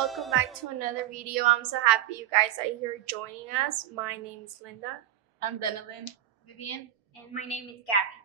welcome back to another video. I'm so happy you guys are here joining us. My name is Linda. I'm Denalyn. Vivian. And my name is Gabby.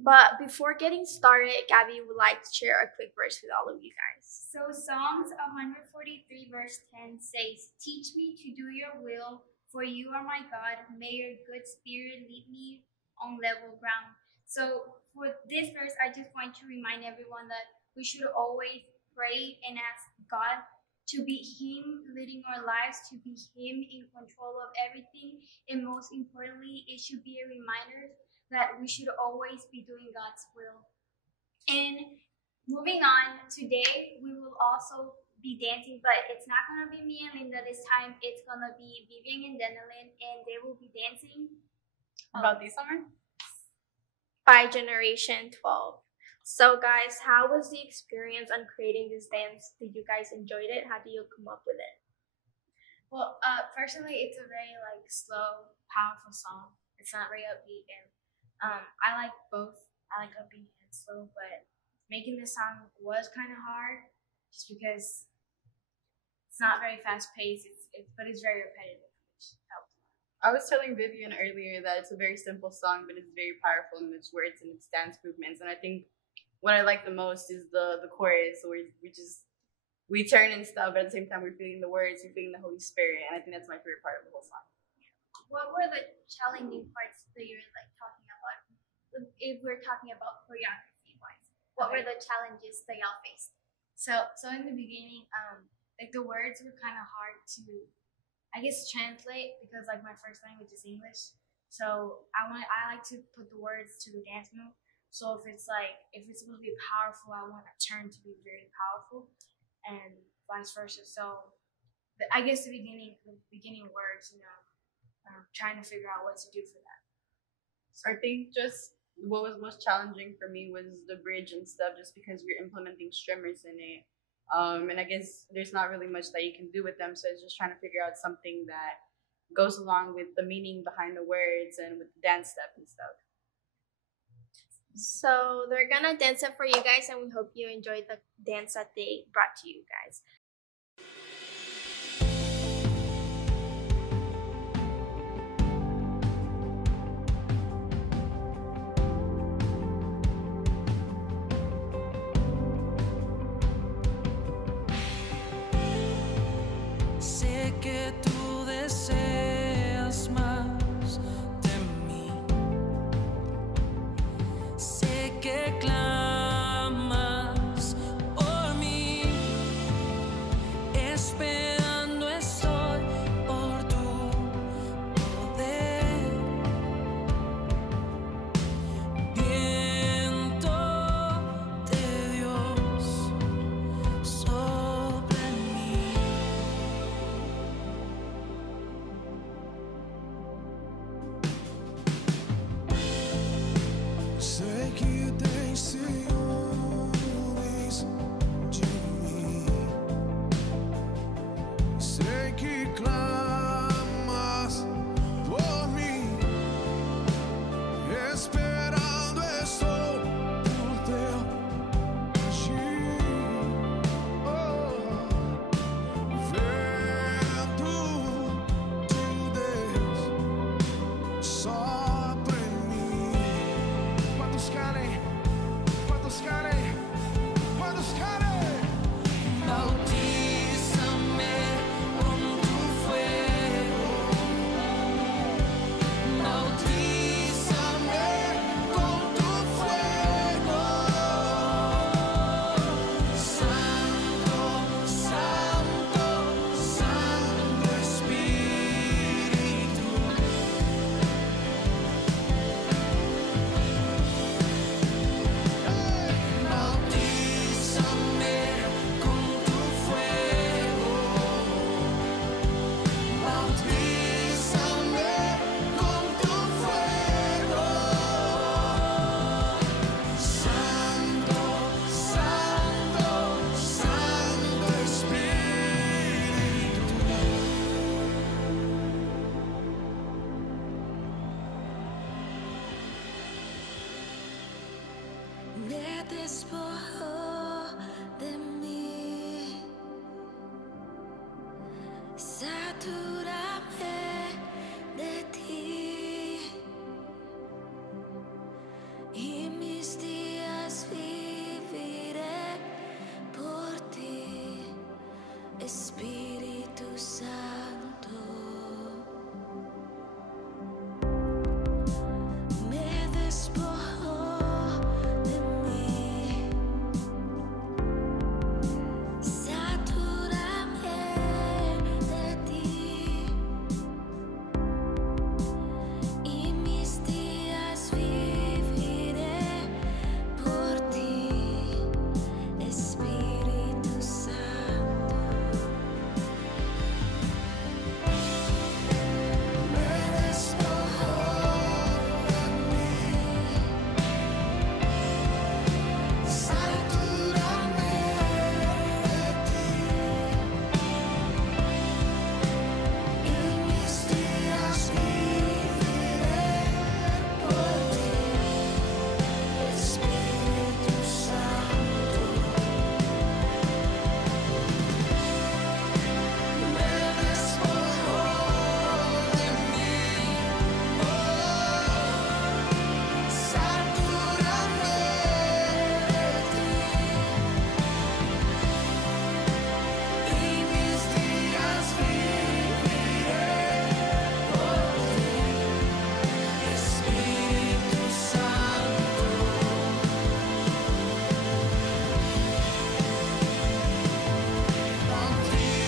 But before getting started, Gabby would like to share a quick verse with all of you guys. So Psalms 143 verse 10 says, "Teach me to do your will, for you are my God. May your good spirit lead me on level ground." So for this verse, I just want to remind everyone that we should always pray and ask God to be Him leading our lives, to be Him in control of everything. And most importantly, it should be a reminder that we should always be doing God's will. And moving on, today we will also be dancing, but it's not going to be me and Linda this time. It's going to be Vivian and Denalyn, and they will be dancing About this summer? By Generation 12. So guys, how was the experience on creating this dance? Did you guys enjoy it? How did you come up with it? Well, personally, it's a very slow, powerful song. It's not very upbeat, and I like both. I like upbeat and slow, but making this song was kind of hard, just because it's not very fast paced. But it's very repetitive, which helps. I was telling Vivian earlier that it's a very simple song, but it's very powerful in its words and its dance movements. And I think what I like the most is the chorus, where we turn and stuff, but at the same time we're feeling the words, we're feeling the Holy Spirit, and I think that's my favorite part of the whole song. What were the challenging parts that you're talking about? If we're talking about choreography wise, what were the challenges that y'all faced? So in the beginning, the words were kind of hard to, I guess, translate, because my first language is English. So I like to put the words to the dance move. So if it's supposed to be powerful, I want a turn to be very powerful, and vice versa. So I guess the beginning words, trying to figure out what to do for that. I think just what was most challenging for me was the bridge and stuff, just because we're implementing strimmers in it. And I guess there's not really much that you can do with them, so it's just trying to figure out something that goes along with the meaning behind the words and with the dance step and stuff. So they're gonna dance it for you guys, and we hope you enjoyed the dance that they brought to you guys. Sé que tú deseas más de mí. Sé que clamas por mí. Es Satúrame de ti y mis días viviré por ti, Espíritu Santo. Me despojo de mí. Satúrame de ti y mis días viviré por ti, Espíritu Santo. Me despojo de mí. Satúrame de ti y mis días viviré por ti, Espíritu Santo. Me despojo de mí. Satúrame de ti y mis días viviré por ti, Espíritu Santo.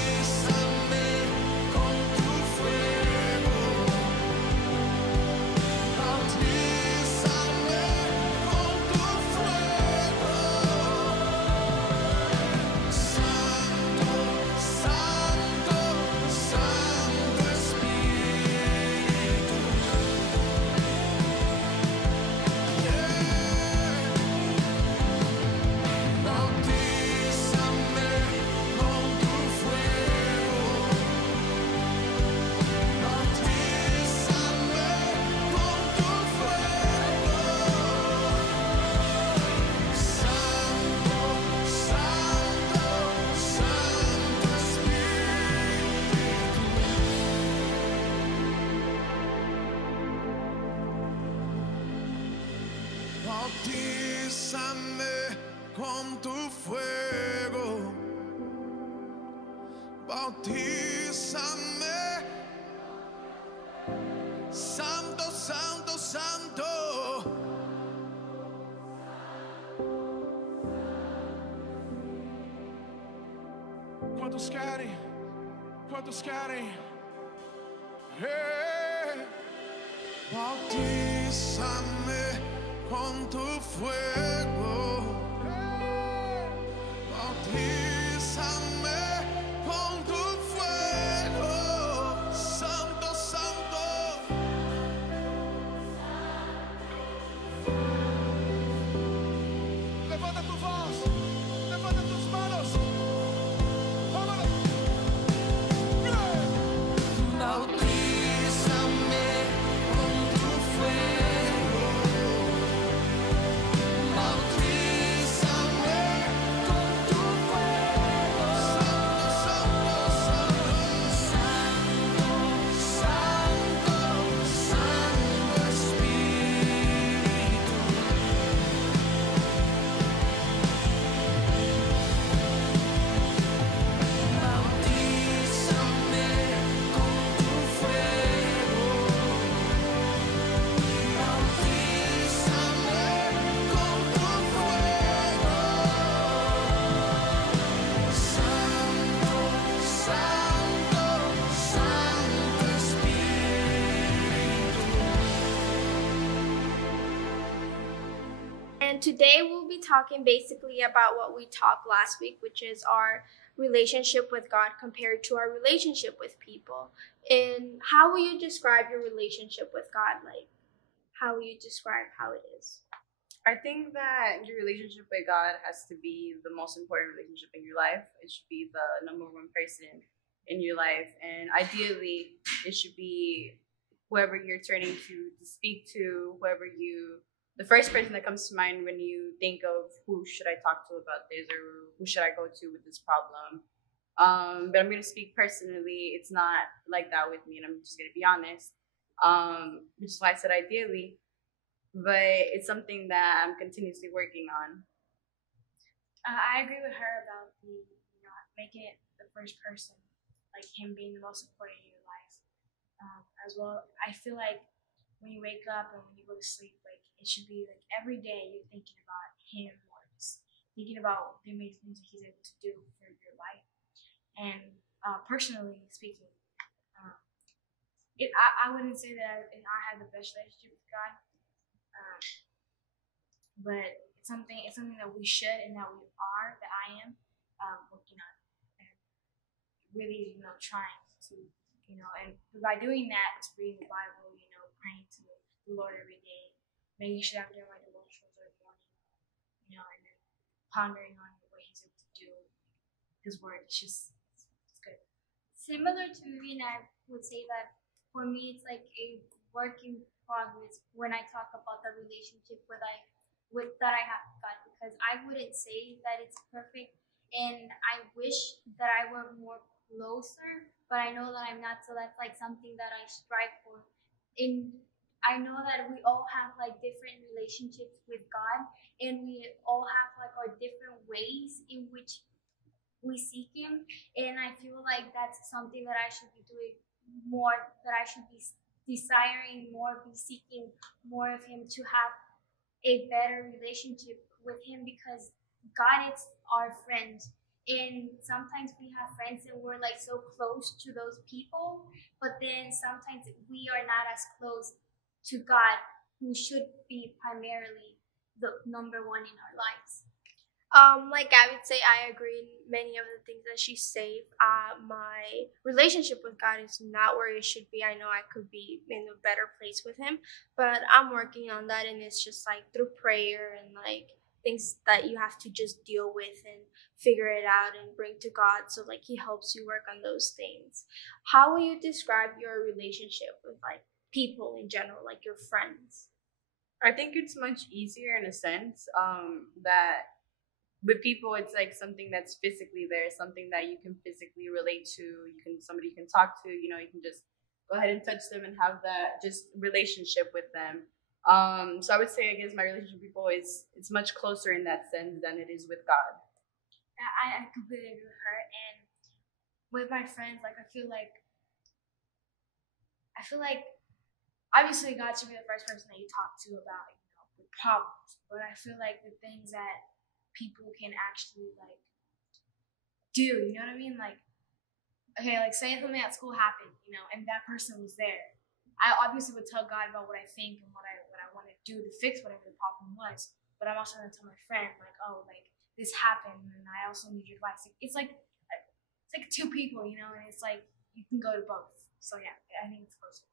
Bautízame con tu fuego. Bautízame con tu fuego. Santo, Santo, Santo Espíritu. Bautízame con tu fuego. Bautízame con tu fuego. Santo, Santo, Santo Espíritu. Bautízame con tu fuego. Bautízame. Santo, Santo, Santo. ¿Cuántos querem? ¿Cuántos querem? Bautízame con tu fuego. Bautízame con tu fuego. Santo, Santo. Levanta tu voz. Levanta tus manos. Vámonos. Bautízame con tu fuego. Bautízame con tu fuego. Santo, Santo, Santo, Santo, Santo Espíritu. Bautízame con tu fuego. Bautízame con tu fuego. Santo, Santo, Santo Espíritu. And today we'll be talking basically about what we talked last week, which is our relationship with God compared to our relationship with people. And how will you describe your relationship with God? Like, how will you describe how it is? I think that your relationship with God has to be the most important relationship in your life. It should be the number one person in your life, and ideally, it should be whoever you're turning to speak to, the first person that comes to mind when you think of who should I talk to about this, or who should I go to with this problem. But I'm gonna speak personally. It's not like that with me, and I'm just gonna be honest. Which is why I said ideally, but it's something that I'm continuously working on. I agree with her about making it the first person, like him being the most important in your life. As well, I feel like when you wake up and when you go to sleep, like it should be like every day you're thinking about him or just thinking about the amazing things that he's able to do for your life. And personally speaking, um, I wouldn't say that I have the best relationship with God, um, but it's something that we should and that we are, that I am working on, and really trying to and by doing that, it's reading the Bible, praying to the Lord every day, making sure I'm doing my devotionals every morning, and then pondering on what He's able to do, His Word. It's good. Similar to me, and I would say that for me, it's like a work in progress when I talk about the relationship that I have with God, because I wouldn't say that it's perfect, and I wish that I were more closer, but I know that I'm not, so that's like something that I strive for. And I know that we all have like different relationships with God, and we all have like our different ways in which we seek Him, and I feel like that's something that I should be doing more, that I should be desiring more, be seeking more of Him, to have a better relationship with Him, because God is our friend. And sometimes we have friends and we're like so close to those people, but then sometimes we are not as close to God, who should be primarily the number one in our lives. Like I would say, I agree in many of the things that she said. My relationship with God is not where it should be. I know I could be in a better place with Him, but I'm working on that, and it's just like through prayer and like things that you have to just deal with and figure it out and bring to God. So like He helps you work on those things. How will you describe your relationship with like people in general, like your friends? I think it's much easier in a sense that with people it's like something that's physically there, something that you can physically relate to, somebody you can talk to, you can just go ahead and touch them and have that just relationship with them. So I would say, I guess, my relationship with people is it's much closer in that sense than it is with God. I completely agree with her. And with my friends, like I feel like obviously God should be the first person that you talk to about the problems, but I feel like the things that people can actually like do, you know what I mean? Like, okay, like say something at school happened, and that person was there. I obviously would tell God about what I think and what I want to do to fix whatever the problem was. But I'm also gonna tell my friend, like, oh, like this happened, and I also need your advice. It's like two people, and it's like you can go to both. So yeah, I think it's closer.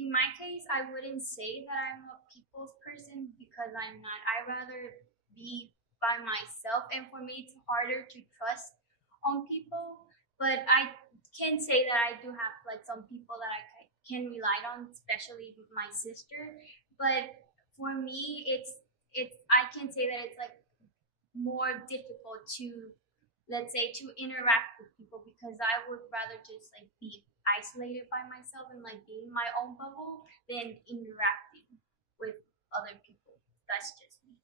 In my case, I wouldn't say that I'm a people's person, because I'm not. I rather be by myself, and for me it's harder to trust on people. But I can say that I do have like some people that I can rely on, especially my sister. But for me, it's I can say that it's like more difficult to, let's say, to interact with people, because I would rather just like be isolated by myself and like be in my own bubble than interacting with other people. That's just me.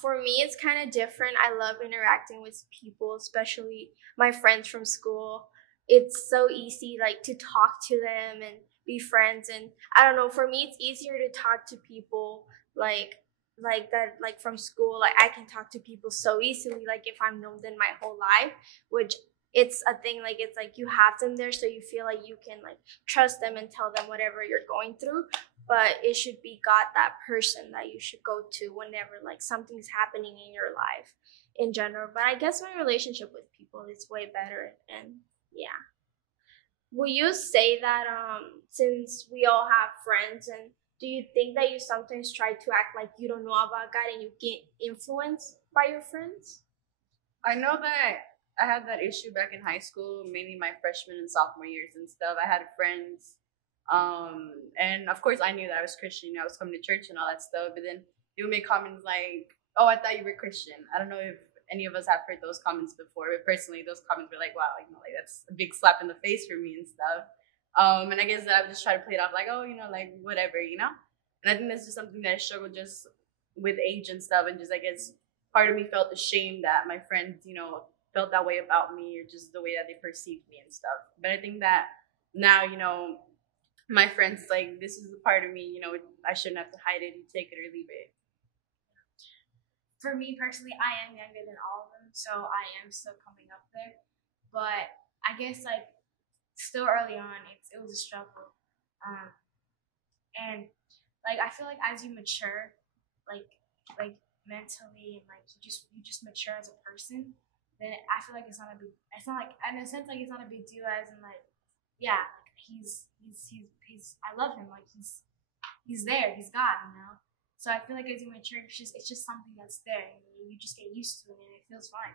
For me, it's kind of different. I love interacting with people, especially my friends from school. It's so easy, like, to talk to them and be friends. And I don't know, for me, it's easier to talk to people like that, like from school. Like, I can talk to people so easily, like if I've known them my whole life, which it's a thing. Like, it's like you have them there, so you feel like you can like trust them and tell them whatever you're going through. But it should be God, that person that you should go to whenever like something's happening in your life in general. But I guess my relationship with people is way better. And yeah, will you say that since we all have friends, and do you think that you sometimes try to act like you don't know about God and you get influenced by your friends? I know that I had that issue back in high school, mainly my freshman and sophomore years and stuff. I had friends, and of course I knew that I was Christian. I was coming to church and all that stuff. But then they would make comments like, "Oh, I thought you were Christian." I don't know if any of us have heard those comments before, but personally, those comments were like, wow, like that's a big slap in the face for me and stuff. And I guess that I would just try to play it off like, oh, like whatever. And I think that's just something that I struggled just with age and stuff, and just I guess part of me felt ashamed that my friends, felt that way about me, or just the way that they perceived me and stuff. But I think that now, my friends, like, this is a part of me, I shouldn't have to hide it. You take it or leave it. For me personally, I am younger than all of them, so I am still coming up there. But I guess like still early on, it was a struggle, and like I feel like as you mature, like mentally, and like you just mature as a person, then I feel like it's not like in a sense like it's not a big deal as in like yeah, like he's I love him, like he's there, he's God. So I feel like as you mature, it's just something that's there, and you just get used to it, and it feels fine.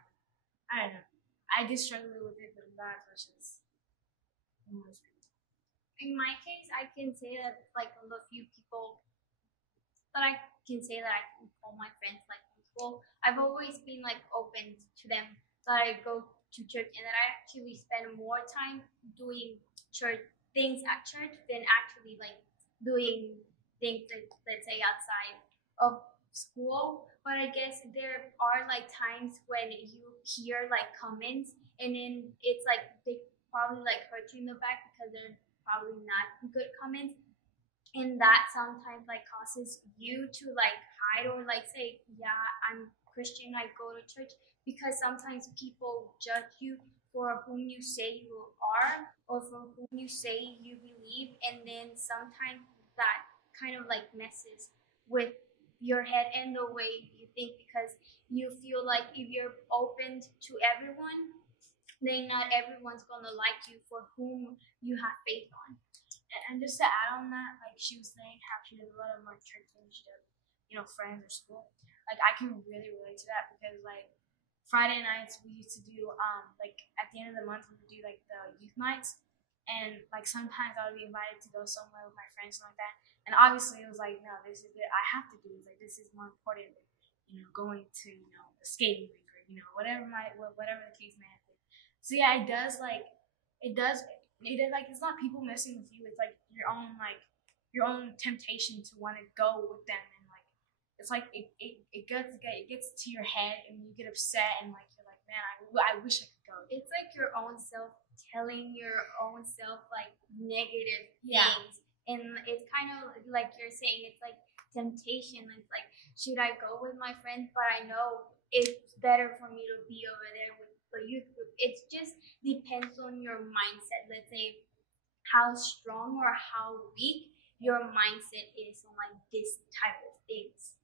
I don't know. I just struggle with it, but not as much as most people. In my case, I can say that like the few people that I can say that I can call my friends like people, I've always been like open to them. That I go to church and that I actually spend more time doing church things at church than actually like doing things that, let's say, outside of school. But I guess there are like times when you hear like comments and then it's like they probably like hurt you in the back because they're probably not good comments, and that sometimes like causes you to like hide or like say, yeah, I'm Christian, I go to church, because sometimes people judge you for whom you say you are or for whom you say you believe, and then sometimes that kind of like messes with your head and the way you think, because you feel like if you're open to everyone, then not everyone's gonna like you for whom you have faith on. And just to add on that, like she was saying how she does a lot of more church than she does, friends or school. Like I can really relate to that because like Friday nights we used to do like at the end of the month we would do like the youth nights, and like sometimes I would be invited to go somewhere with my friends and like that. And obviously it was like, no, this is it. I have to do this. Like this is more important than going to a skating rink or whatever the case may have been. So yeah, it does like it's not people messing with you. It's like your own temptation to want to go with them, and like it's like it gets to your head and you get upset and like you're like, man, I wish I could go. It's like your own self telling your own self like negative Yeah. things. And it's kind of like you're saying, it's like temptation. It's like, should I go with my friends? But I know it's better for me to be over there with the youth group. It just depends on your mindset. Let's say how strong or how weak your mindset is on like this type of things.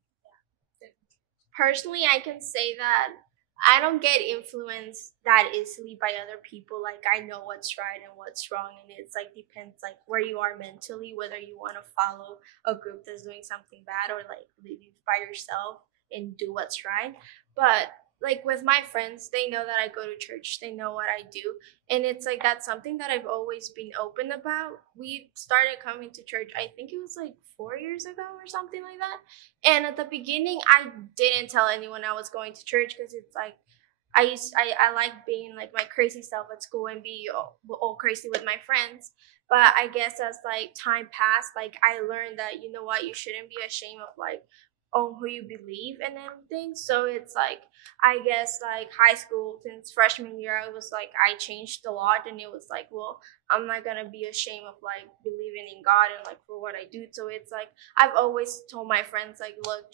Personally, I can say that I don't get influenced that easily by other people. Like I know what's right and what's wrong, and it's like depends like where you are mentally, whether you want to follow a group that's doing something bad or like leave by yourself and do what's right. But like with my friends, they know that I go to church, they know what I do, and it's like that's something that I've always been open about. We started coming to church, I think it was like 4 years ago or something like that. And at the beginning I didn't tell anyone I was going to church because it's like I like being like my crazy self at school and be all crazy with my friends. But I guess as like time passed, like I learned that you know what, you shouldn't be ashamed of like on who you believe and everything. So it's like I guess like high school, since freshman year, I was like I changed a lot, and it was like, well, I'm not gonna be ashamed of like believing in God and like for what I do. So it's like I've always told my friends like, look,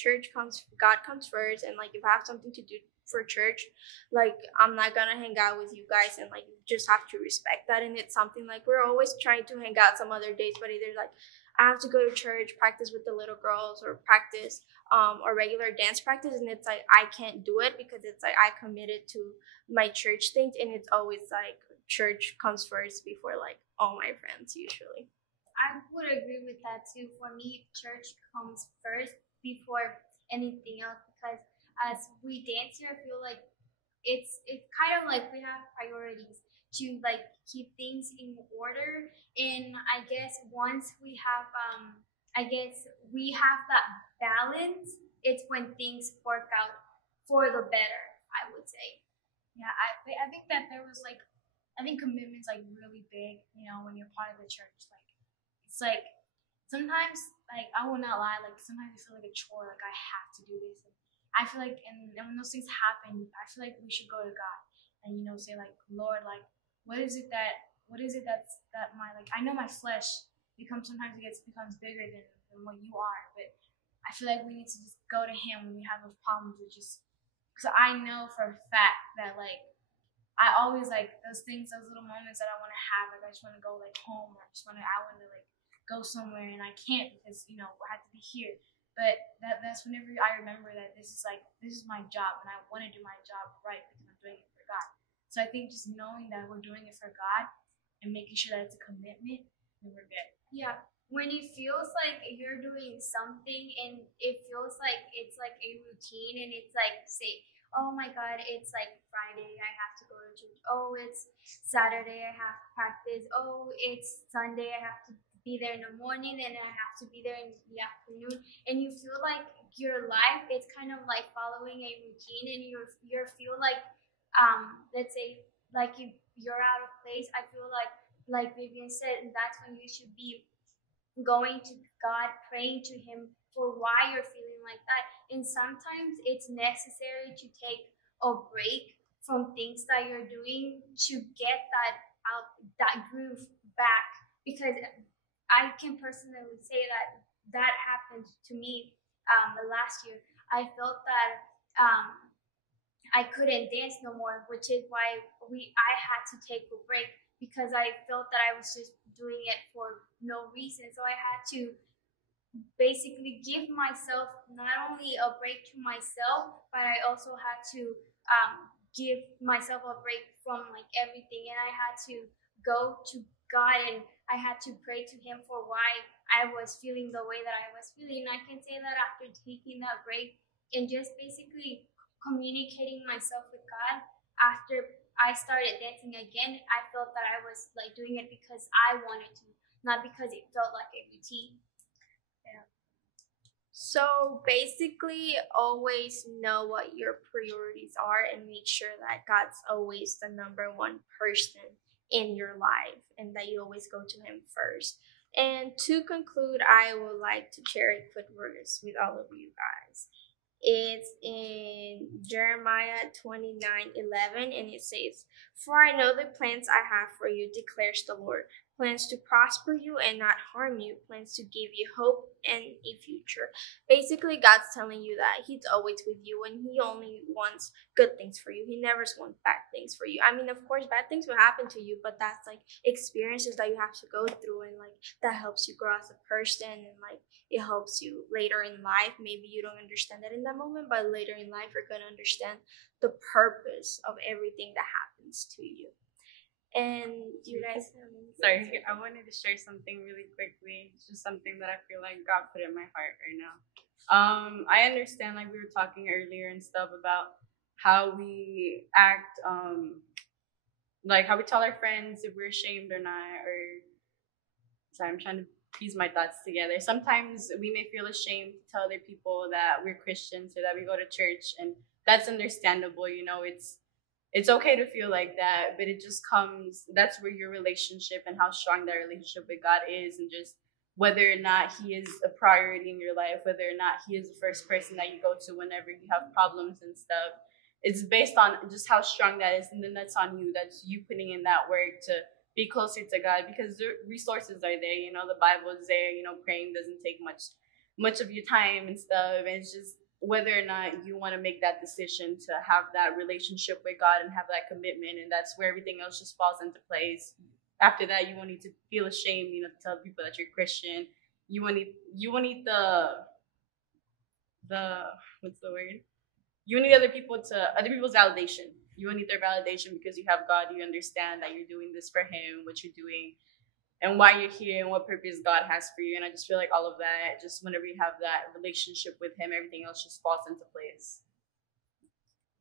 God comes first, and like if I have something to do for church, like I'm not gonna hang out with you guys, and like you just have to respect that. And it's something like we're always trying to hang out some other days, but either like I have to go to church, practice with the little girls, or practice or regular dance practice, and it's like I can't do it because it's like I committed to my church things, and it's always like church comes first before like all my friends usually. I would agree with that too. For me, church comes first before anything else, because as we dance here, I feel like it's kind of like we have priorities to like keep things in order. And I guess once we have that balance, it's when things work out for the better. I would say. Yeah, I think that there was like, I think commitment's like really big, you know, when you're part of the church. Like, it's like sometimes, like, I will not lie, like sometimes I feel like a chore, like I have to do this. And I feel like, and when those things happen, I feel like we should go to God and, you know, say like, Lord, like, what is it that my, like, I know my flesh sometimes becomes bigger than what you are, but I feel like we need to just go to Him when we have those problems with just, because I know for a fact that like, I always like those things, those little moments that I want to have. Like I just want to go like home, or I want to like go somewhere, and I can't because I have to be here. But that's whenever I remember that this is my job, and I want to do my job right because I'm doing it for God. So I think just knowing that we're doing it for God and making sure that it's a commitment, then we're good. Yeah. When it feels like you're doing something and it feels like it's like a routine, and it's like, say, oh my God, it's like Friday, I have to go to church. Oh, it's Saturday, I have to practice. Oh, it's Sunday, I have to be there in the morning, and I have to be there in the afternoon. And you feel like your life is kind of like following a routine, and you feel like, let's say, like you're out of place. I feel like Vivian said, and that's when you should be going to God, praying to Him for why you're feeling like that. And sometimes it's necessary to take a break from things that you're doing to get that groove back. Because I can personally say that happened to me the last year. I felt that I couldn't dance no more, which is why I had to take a break, because I felt that I was just doing it for no reason. So I had to basically give myself not only a break to myself, but I also had to give myself a break from like everything, and I had to go to God, and I had to pray to Him for why I was feeling the way that I was feeling. And I can say that after taking that break and just basically communicating myself with God, after I started dancing again, I felt that I was like doing it because I wanted to, not because it felt like a routine. Yeah. So basically, always know what your priorities are and make sure that God's always the number one person in your life and that you always go to Him first. And to conclude, I would like to share a quick verse with all of you guys. It's in Jeremiah 29:11, and it says, "For I know the plans I have for you, declares the Lord, plans to prosper you and not harm you, plans to give you hope and a future." Basically, God's telling you that He's always with you, and He only wants good things for you. He never wants bad things for you. I mean, of course, bad things will happen to you, but that's like experiences that you have to go through, and like that helps you grow as a person, and like it helps you later in life. Maybe you don't understand that in that moment, but later in life, you're going to understand the purpose of everything that happens to you. And you guys have anything? Sorry, I wanted to share something really quickly. It's just something that I feel like God put in my heart right now. I understand, like we were talking earlier and stuff about how we act, like how we tell our friends if we're ashamed or not, or sorry, I'm trying to piece my thoughts together. Sometimes we may feel ashamed to tell other people that we're Christians or that we go to church, and that's understandable. It's okay to feel like that, but it just comes, that's where your relationship and how strong that relationship with God is, and just whether or not He is a priority in your life, whether or not He is the first person that you go to whenever you have problems and stuff. It's based on just how strong that is, and then that's on you. That's you putting in that work to be closer to God, because the resources are there. The Bible is there. Praying doesn't take much of your time and stuff, and it's just whether or not you want to make that decision to have that relationship with God and have that commitment, and that's where everything else just falls into place. After that, you won't need to feel ashamed, to tell people that you're Christian. You won't need the what's the word? You need other people's validation. You won't need their validation because you have God. You understand that you're doing this for Him, what you're doing, and why you're here, and what purpose God has for you. And I just feel like all of that, just whenever you have that relationship with Him, everything else just falls into place.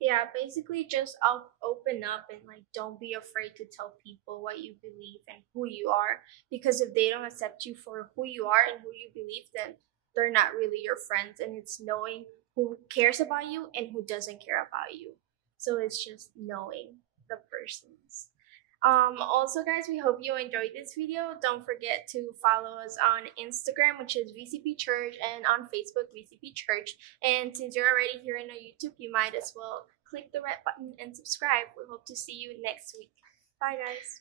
Yeah, basically just open up and like don't be afraid to tell people what you believe and who you are, because if they don't accept you for who you are and who you believe, then they're not really your friends. And it's knowing who cares about you and who doesn't care about you. So it's just knowing the persons. Also, guys, we hope you enjoyed this video. Don't forget to follow us on Instagram, which is VCP Church, and on Facebook, VCP Church. And since you're already here on our YouTube, you might as well click the red button and subscribe. We hope to see you next week. Bye, guys.